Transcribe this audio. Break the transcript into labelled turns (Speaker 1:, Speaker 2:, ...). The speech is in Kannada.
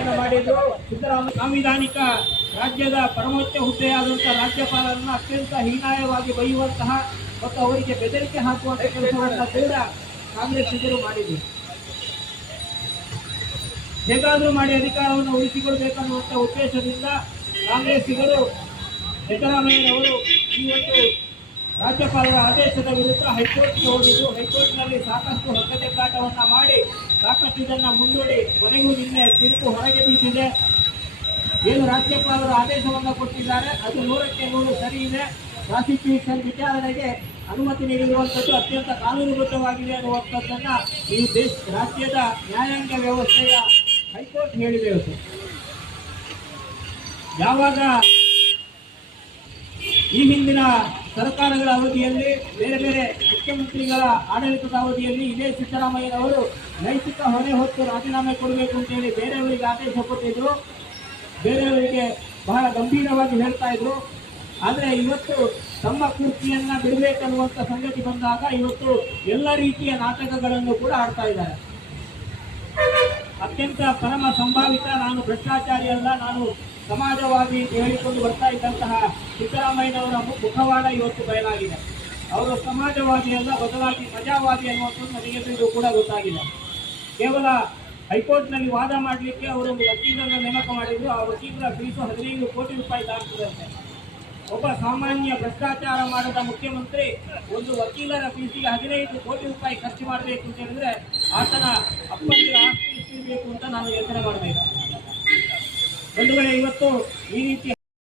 Speaker 1: ಆದೇಶವನ್ನು ಮಾಡಿದ್ರು. ಸಿದ್ದರಾಮಯ್ಯ ಸಾಂವಿಧಾನಿಕ ರಾಜ್ಯದ ಪರಮೋಚ್ಚ ಹುದ್ದೆಯಾದಂಥ ರಾಜ್ಯಪಾಲರನ್ನು ಅತ್ಯಂತ ಹೀನಾಯವಾಗಿ ಬೈಯುವಂತಹ ಮತ್ತು ಅವರಿಗೆ ಬೆದರಿಕೆ ಹಾಕುವಂತಹ ಕೆಲಸವನ್ನು ಕೂಡ ಕಾಂಗ್ರೆಸ್ಸಿಗರು ಮಾಡಿದ್ರು. ಹೇಗಾದರೂ ಮಾಡಿ ಅಧಿಕಾರವನ್ನು ಉಳಿಸಿಕೊಳ್ಬೇಕನ್ನುವಂಥ ಉದ್ದೇಶದಿಂದ ಕಾಂಗ್ರೆಸ್ಸಿಗರು ಸಿದ್ದರಾಮಯ್ಯನವರು ಇವತ್ತು ರಾಜ್ಯಪಾಲರ ಆದೇಶದ ವಿರುದ್ಧ ಹೈಕೋರ್ಟ್ಗೆ ಹೋಗಿದ್ದು, ಹೈಕೋರ್ಟ್ನಲ್ಲಿ ಸಾಕಷ್ಟು ಹಕ್ಕಜಗ್ಗಾಟವನ್ನು ಮಾಡಿ ಸಾಕಷ್ಟು ಇದನ್ನು ಮುಂದೂಡಿ, ಕೊನೆಗೂ ನಿನ್ನೆ ತೀರ್ಪು ಹೊರಗೆ ಬೀಸಿದೆ. ಏನು ರಾಜ್ಯಪಾಲರು ಆದೇಶವನ್ನು ಕೊಟ್ಟಿದ್ದಾರೆ, ಅದು ನೂರಕ್ಕೆ ನೂರು ಸರಿ ಇದೆ. ಪ್ರಾಸಿಕ್ಯೂಷನ್ ವಿಚಾರಣೆಗೆ ಅನುಮತಿ ನೀಡಿರುವಂಥದ್ದು ಅತ್ಯಂತ ಕಾನೂನುಬದ್ಧವಾಗಿದೆ ಅನ್ನುವಂಥದ್ದನ್ನು ಈ ದೇಶ, ರಾಜ್ಯದ ನ್ಯಾಯಾಂಗ ವ್ಯವಸ್ಥೆಯ ಹೈಕೋರ್ಟ್ ಹೇಳಿದೆ ಯಾವಾಗ ಈ ಹಿಂದಿನ ಸರ್ಕಾರಗಳ ಅವಧಿಯಲ್ಲಿ ಬೇರೆ ಬೇರೆ ಮುಖ್ಯಮಂತ್ರಿಗಳ ಆಡಳಿತದ ಅವಧಿಯಲ್ಲಿ ಇದೇ ಸಿದ್ದರಾಮಯ್ಯನವರು ನೈತಿಕ ಹೊಣೆ ಹೊತ್ತು ರಾಜೀನಾಮೆ ಕೊಡಬೇಕು ಅಂತೇಳಿ ಬೇರೆಯವರಿಗೆ ಆದೇಶ ಕೊಟ್ಟಿದ್ರು. ಬೇರೆಯವರಿಗೆ ಬಹಳ ಗಂಭೀರವಾಗಿ ಹೇಳ್ತಾ ಇದ್ರು. ಆದರೆ ಇವತ್ತು ತಮ್ಮ ಕುರ್ಚಿಯನ್ನ ಬಿಡಬೇಕನ್ನುವಂಥ ಸಂಗತಿ ಬಂದಾಗ ಇವತ್ತು ಎಲ್ಲ ರೀತಿಯ ನಾಟಕಗಳನ್ನು ಕೂಡ ಆಡ್ತಾ ಇದ್ದಾರೆ. ಅತ್ಯಂತ ಪರಮ ಸಂಭಾವಿತ ನಾನು ಭ್ರಷ್ಟಾಚಾರಿ ಅಲ್ಲ, ನಾನು ಸಮಾಜವಾದಿ ಅಂತ ಹೇಳಿಕೊಂಡು ಬರ್ತಾ ಇದ್ದಂತಹ ಸಿದ್ದರಾಮಯ್ಯನವರ ಮುಖವಾಡ ಇವತ್ತು ಬಯಲಾಗಿದೆ. ಅವರು ಸಮಾಜವಾದಿ ಅಲ್ಲ, ಬದಲಾಗಿ ಪ್ರಜಾವಾದಿ ಅನ್ನುವಂಥದ್ದು ನನಗೆಲ್ಲರಿಗೂ ಕೂಡ ಗೊತ್ತಾಗಿದೆ. ಕೇವಲ ಹೈಕೋರ್ಟ್ನಲ್ಲಿ ವಾದ ಮಾಡಲಿಕ್ಕೆ ಅವರೊಂದು ವಕೀಲರನ್ನು ನೇಮಕ ಮಾಡಿದ್ರು, ಆ ವಕೀಲರ ಫೀಸು ಹದಿನೈದು ಕೋಟಿ ರೂಪಾಯಿ ದಾಟಿದಂತೆ ಒಬ್ಬ ಸಾಮಾನ್ಯ ಭ್ರಷ್ಟಾಚಾರ ಮಾಡದ ಮುಖ್ಯಮಂತ್ರಿ ಒಂದು ವಕೀಲರ ಫೀಸಿಗೆ ಹದಿನೈದು ಕೋಟಿ ರೂಪಾಯಿ ಖರ್ಚು ಮಾಡಬೇಕು ಅಂತ ಹೇಳಿದ್ರೆ ಆತನ ಅಪ್ಪನಿಗೆ ಆಸ್ತಿ ಎಷ್ಟಿರಬೇಕು ಅಂತ ನಾನು ಯೋಚನೆ ಮಾಡಬೇಕು ವೇಳೆ ಇವತ್ತು ಈ ರೀತಿ